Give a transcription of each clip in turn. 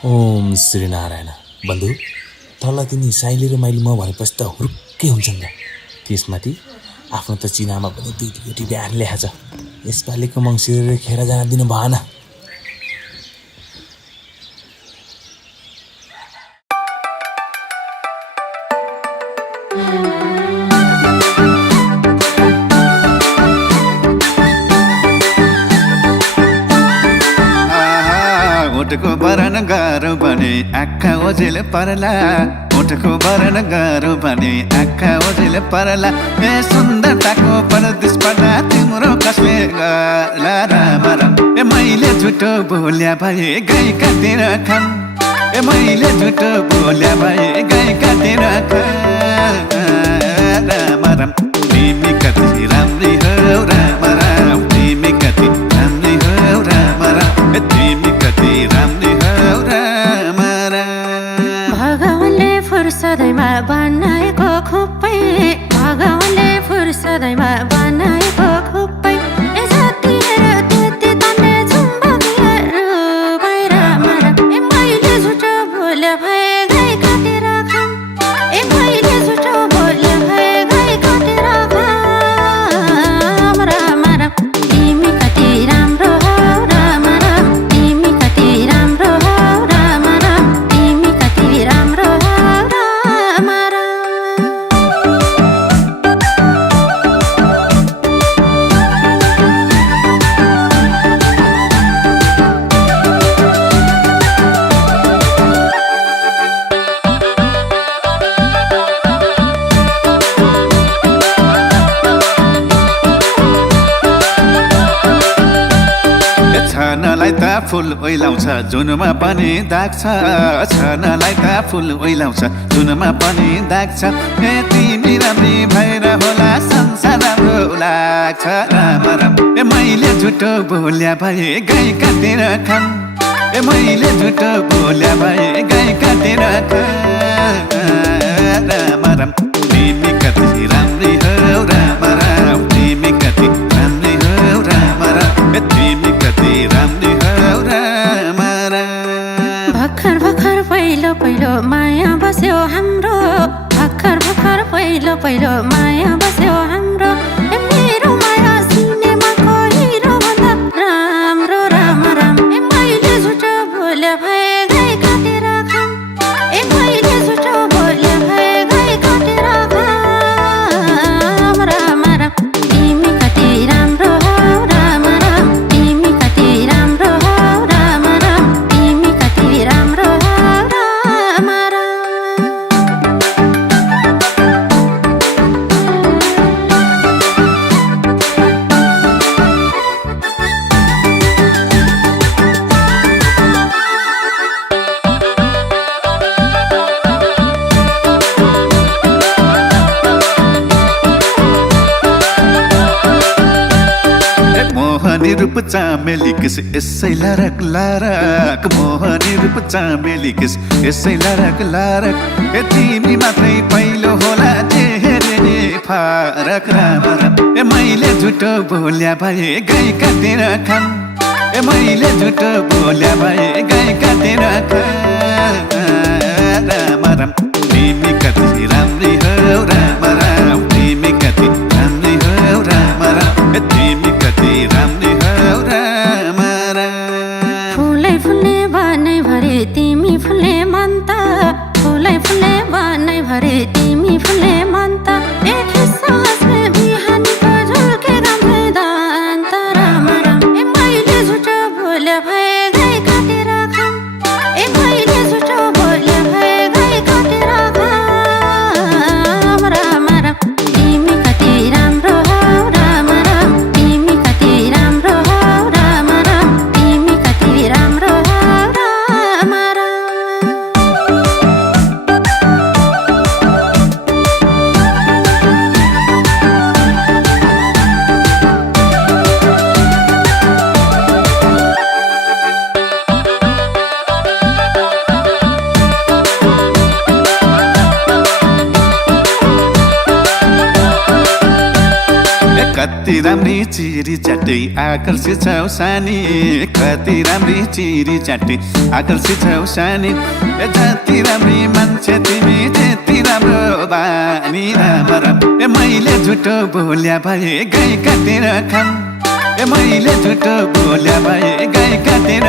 ओम श्री नारायण। बन्धु, तल तिनी साइली र माइली म भनेपछि त हुर्कै हुन्छन् र। त्यसमाथि आफ्नो त चिनामा पनि 2 बिहान ल्याएको छ। यसपालिको मङ्सिर खेर जान दिनु भएन। उठको बरन गाह्रो भने आँखा ओझेल परला। उठको बरन गाह्रो भने आँखा ओझेल परला। ए सुन्दरताको परदेशबाट तिम्रो कसले गर्ला राम राम। ए मैले झुटो बोल्या भए गाई काटेर खाम। ए मैले झुटो बोल्या भए गाई काटेर खाम राम राम। तिमी कति राम्री हौ राम राम। तिमी कति राम्री हौ राम राम। तिमी कति राम्री हौ राम राम। भगवानले फुर्सदैमा बनाएको खुबै, भगवानले फुर्सदैमा बनाएको खुबै। ए जति हेऱ्यो त्यति तान्ने चुम्बकीयहरू भए राम राम। ए मैले झुटो बोले भए गाई काटेर खाम। ए मैले झुटो बोले भए गाई काटेर खाम राम राम। तिमी कति राम्रो हौ राम राम। तिमी कति राम्रो हौ राम राम। तिमी कति राम्रो हौ राम राम। छानालाई त फुल ओइलाउँछ जुनमा पनि दाग छ। छानालाई त फुल ओइलाउँछ जुनमा पनि दाग छ। ए तिमी राम्री भएर होला संसार राम्रो लाग्छ राम राम। ए मैले झुटो बोल्या भए गाई काटेर खाम। ए मैले झुटो बोल्या भए गाई काटेर खाम राम राम। तिमी कति राम्री हौ राम राम। तिमी कति राम्री हौ राम राम। ए तिमी कति राम्री हौ राम राम। भर्खर भर्खर पहिलो पहिलो माया बस्यो हाम्रो। भर्खर भर्खर पहिलो पहिलो माया बस्यो हाम्रो। ए मेरो माया सिनेमाको हिरो भन्दा राम्रो राम राम। ए मैले झुटो बोले भए गाई काटेर खाम। ए मैले झुटो बोले भए गाई काटेर खाम राम राम। तिमी कति राम्रो हौ राम राम। तिमी कति राम्रो हौ राम राम। तिमी कति राम्रो हौ राम राम। मोहनी रूप चामेली किस यसै लरक लरक। मोहनी रूप चामेली किस यसै लरक लरक। ए तिमी मात्रै पहिलो होला जे हेर्ने फरक राम राम। ए मैले झुटो बोल्या भए गाई काटेर खाम। ए मैले झुटो बोल्या भए गाई काटेर खाम राम राम। तिमी कति राम्री हौ राम राम। तिमी कति राम्री हौ राम राम। ए तिमी कति राम्री हौ राम राम। फुलै फुल्ने बानै भरे तिमी फुल्ने मन्त। फुलै फुल्ने बानै भरे तिमी फुल्ने मन्त। ए खिस्सा हाँस्ने बिहानीको झुल्के गाम्रे दान्त राम राम। ए मैले झुटो बोले भए गाई काटेर खाम। ए मैले कति राम्री चिरी च्याटे आकर्षित छौ सानी कति राम्री चिरी च्याटे आकर्षित छौ सानी जति राम्री मान्छे तिमी त्यति राम्रो बानी राम राम मैले झुटो बोल्या भए गाई काटेर खाम मैले झुटो बोल्या भए गाई काटेर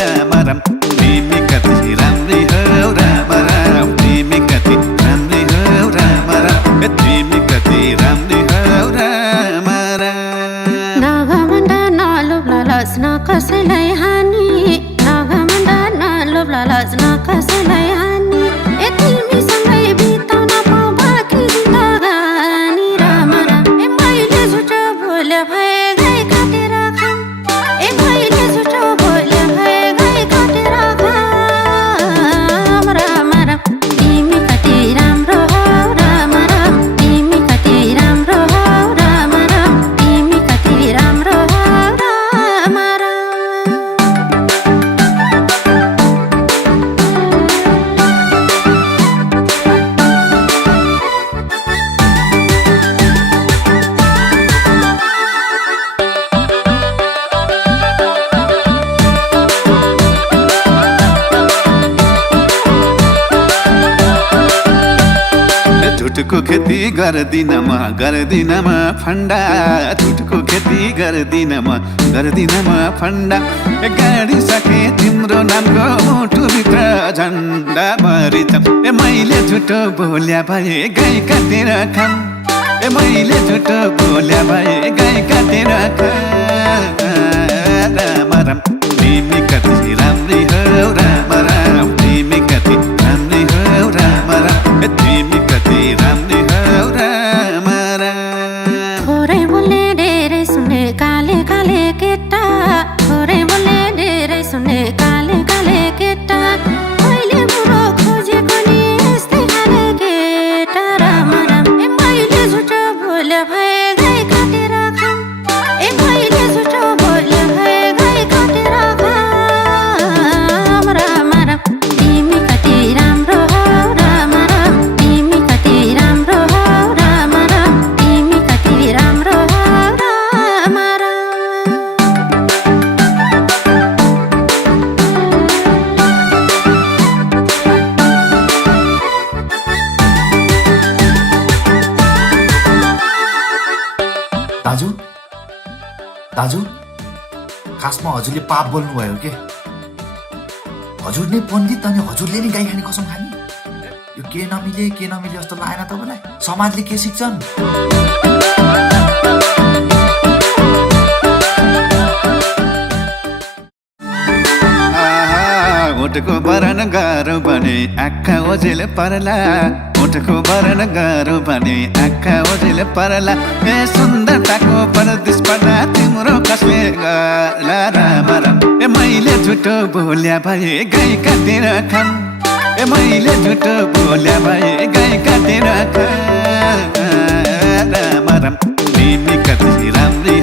राम राम तिमी कति राम्री हौ राम राम तिमी कति राम्री हौ राम राम तिमी कति राम्री हौ राम राम नघमण्ड नलोभ लालच न कसैलाई हानि नघमण्ड नलोभ लालच न कसैलाई हानि तिमीसँगै बिताउन पाऊँ बाँकी जिन्दगानी राम राम मैले झुटो बोले भए गाई काटेर खाम मैले झुटो बोले भए गाई काटेर खाम राम राम तिमी कति राम्रो हौ राम राम तिमी कति राम्रो हौ राम राम तिमी कति राम्रो हौ राम राम झुटको खेती गर्दिनमा फन्डा झुटको खेती गर्दिनमा फन्डा गाडी सके तिम्रो नामको मुटुभित्र झन्डा मरिछ मैले झुटो बोल्या भए गाई काटेर खाम मैले झुटो बोल्या भए गाई काटेर राम राम तिमी कति राम्री हौ राम राम तिमी कति राम्री हौ राम राम तिमी कति राम्री हौ राम राम थोरै बोल्ने धेरै सुन्ने काले काले केटा थोरै बोल्ने धेरै सुन्ने काले काले केटा मैले बुढो खोजेको नि यस्तै खाले केटा राम राम मैले झुटो बोले भए गाई काटेर खाम मैले झुटो बोले भए गाई काटेर खाम राम राम तिमी कति राम्रो हौ राम राम तिमी कति राम्रो हौ राम राम तिमी कति राम्रो हौ राम राम दाजु दाजु खासमा हजुरले पाप बोल्नुभयो के हजुर नै पण्डित अनि हजुरले नै गाई खाने कसम खाने यो के नमिले जस्तो लागेन तपाईँलाई समाजले के सिक्छन् उठको बरन गाह्रो भने आँखा ओझेल परला उठको बरन गाह्रो भने आँखा ओझेल परला ए सुन्दरताको प्रतिस्पर्धा तिम्रो कसले गर्ला राम राम मैले झुटो बोल्या भए गाई काटेर खाम मैले झुटो बोल्या भए गाई काटेर राम राम तिमी कति राम्री